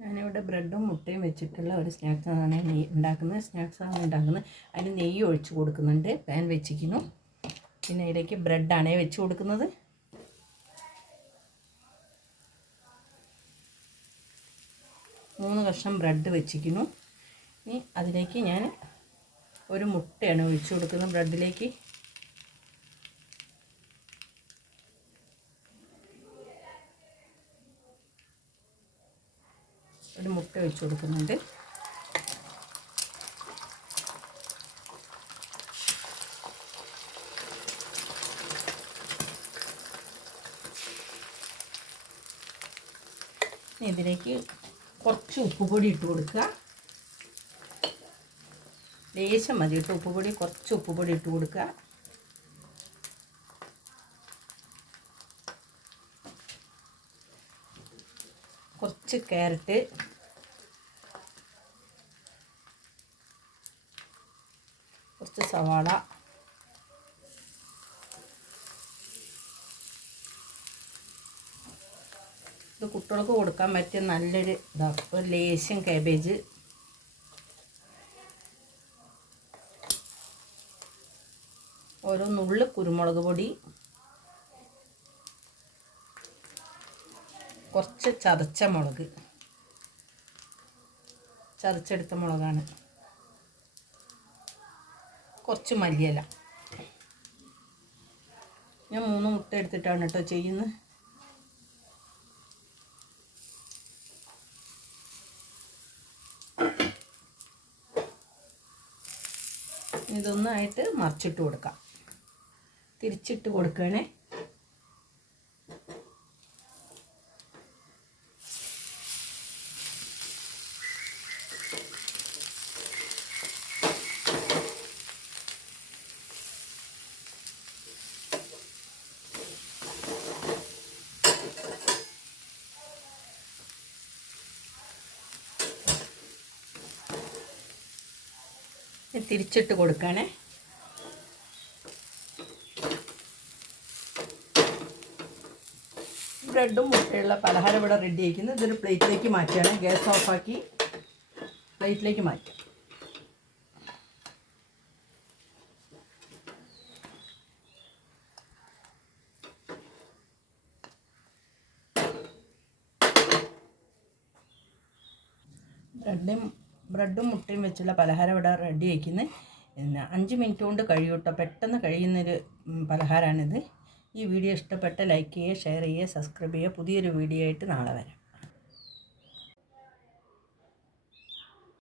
ഞാനിവിടെ ബ്രെഡും മുട്ടയും വെച്ചിട്ടുള്ള ഒരു സ്നാക്സാണ് ഉണ്ടാക്കുന്നത്. സ്നാക്സാണ് ഉണ്ടാക്കുന്നത്. അതിന് നെയ്യ് ഒഴിച്ച് കൊടുക്കുന്നുണ്ട്. പാൻ വെച്ചിരിക്കുന്നു. പിന്നെ ഇതിലേക്ക് ബ്രെഡാണ് വെച്ച് കൊടുക്കുന്നത്. മൂന്ന് കഷ്ണം ബ്രെഡ് വെച്ചിരിക്കുന്നു. ഇനി അതിലേക്ക് ഞാൻ ഒരു മുട്ടയാണ് ഒഴിച്ചു കൊടുക്കുന്നത് ബ്രെഡിലേക്ക് ഒരു മുട്ട വെച്ച് കൊടുക്കുന്നുണ്ട്. ഇതിലേക്ക് കുറച്ച് ഉപ്പുപൊടി ഇട്ട് കൊടുക്കുക. ലേശം മതി ഇട്ട് ഉപ്പുപൊടി കുറച്ച് ഉപ്പുപൊടി ഇട്ട് കൊടുക്കുക. കുറച്ച് ക്യാരറ്റ് കുറച്ച് സവാള. ഇത് കുട്ടികൾക്ക് കൊടുക്കാൻ പറ്റിയ നല്ലൊരു ഇതാണ് ഒരു ലേശം കാബേജ് ഓരോ നുള്ള് കുരുമുളക് പൊടി. കുറച്ച് ചതച്ച മുളക്. ചതച്ചെടുത്ത മുളകാണ്. കുറച്ച് മല്ലിയില. ഞാൻ മൂന്ന് മുട്ട എടുത്തിട്ടാണ് കേട്ടോ ചെയ്യുന്നത്. ഇതൊന്നായിട്ട് മറിച്ചിട്ട് കൊടുക്കാം. തിരിച്ചിട്ട് കൊടുക്കണേ തിരിച്ചിട്ട് കൊടുക്കണേ. ബ്രെഡും മുട്ടയുള്ള പലഹാരം ഇവിടെ റെഡി ആയിരിക്കുന്നു ഇതൊരു പ്ലേറ്റിലേക്ക് മാറ്റുകയാണ്. ഗ്യാസ് ഓഫാക്കി പ്ലേറ്റിലേക്ക് മാറ്റും. ബ്രെഡും ബ്രെഡും മുട്ടയും വെച്ചുള്ള പലഹാരം ഇവിടെ റെഡി ആക്കുന്നത് പിന്നെ അഞ്ച് മിനിറ്റ് കൊണ്ട് കഴിയും പെട്ടെന്ന് കഴിയുന്നൊരു പലഹാരമാണിത്. ഈ വീഡിയോ ഇഷ്ടപ്പെട്ട ലൈക്ക് ചെയ്യുക ഷെയർ ചെയ്യുക സബ്സ്ക്രൈബ് ചെയ്യുക. പുതിയൊരു വീഡിയോ ആയിട്ട് നാളെ വരാം.